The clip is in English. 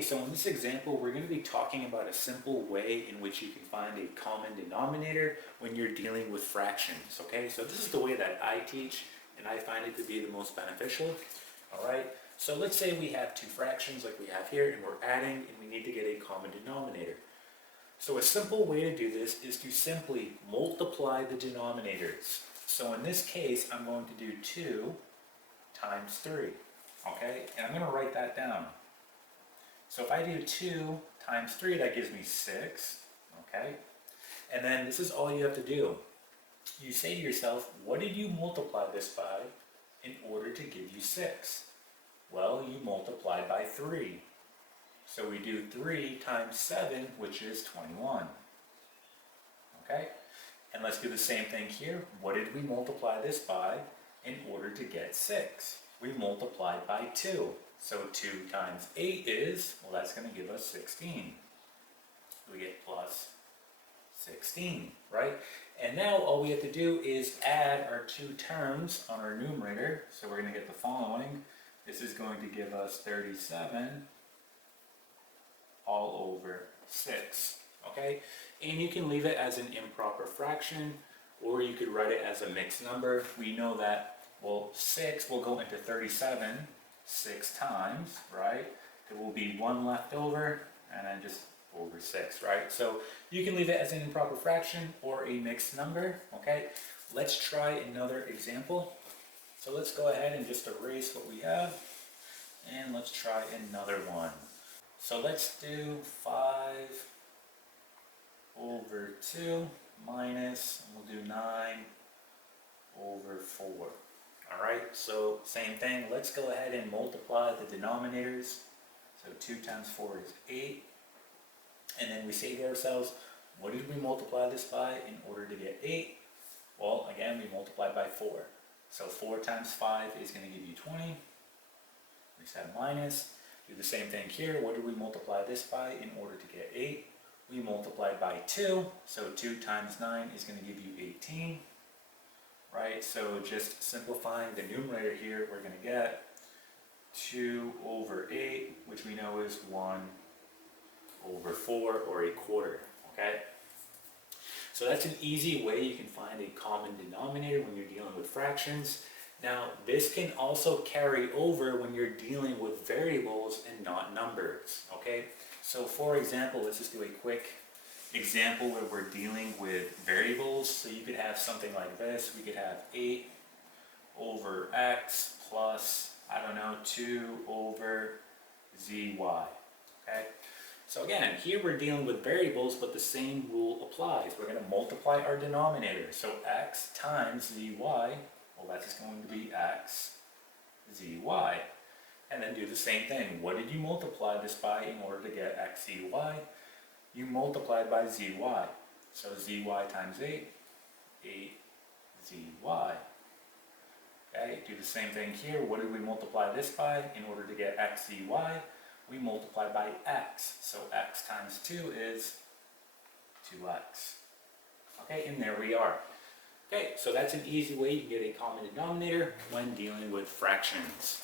Okay, so in this example, we're going to be talking about a simple way in which you can find a common denominator when you're dealing with fractions. Okay, so this is the way that I teach, and I find it to be the most beneficial. All right, so let's say we have two fractions like we have here, and we're adding, and we need to get a common denominator. So a simple way to do this is to simply multiply the denominators. So in this case, I'm going to do 2 times 3. Okay, and I'm going to write that down. So if I do 2 times 3, that gives me 6, okay? And then this is all you have to do. You say to yourself, what did you multiply this by in order to give you 6? Well, you multiply by 3. So we do 3 times 7, which is 21, okay? And let's do the same thing here. What did we multiply this by in order to get 6? We multiplied by 2. So 2 times 8 is, well, that's going to give us 16. We get plus 16, right? And now all we have to do is add our two terms on our numerator. So we're going to get the following. This is going to give us 37 all over 6, okay? And you can leave it as an improper fraction, or you could write it as a mixed number. We know that, well, 6 will go into 37 6 times, right? There will be 1 left over, and then just over 6, right? So you can leave it as an improper fraction or a mixed number, okay? Let's try another example. So let's go ahead and just erase what we have, and let's try another one. So let's do 5 over 2 minus, and we'll do 9 over 4. All right, so same thing. Let's go ahead and multiply the denominators. So 2 times 4 is 8. And then we say to ourselves, what did we multiply this by in order to get 8? Well, again, we multiplied by 4. So 4 times 5 is going to give you 20. We said minus. Do the same thing here. What did we multiply this by in order to get 8? We multiplied by 2. So 2 times 9 is going to give you 18. Right, so just simplifying the numerator here, we're going to get 2 over 8, which we know is 1 over 4, or a quarter, okay? So that's an easy way you can find a common denominator when you're dealing with fractions. Now, this can also carry over when you're dealing with variables and not numbers, okay? So for example, let's just do a quick example where we're dealing with variables. So you could have something like this. We could have 8 over x plus, I don't know, 2 over zy, okay? So again, here we're dealing with variables, but the same rule applies. We're going to multiply our denominator. So x times zy, well, that's just going to be x zy. And then do the same thing. What did you multiply this by in order to get x zy? You multiplied by zy. So zy times 8, 8zy. Okay, do the same thing here. What did we multiply this by in order to get x zy? We multiply by x. So x times 2 is 2x. Okay, and there we are. Okay, so that's an easy way you can get a common denominator when dealing with fractions.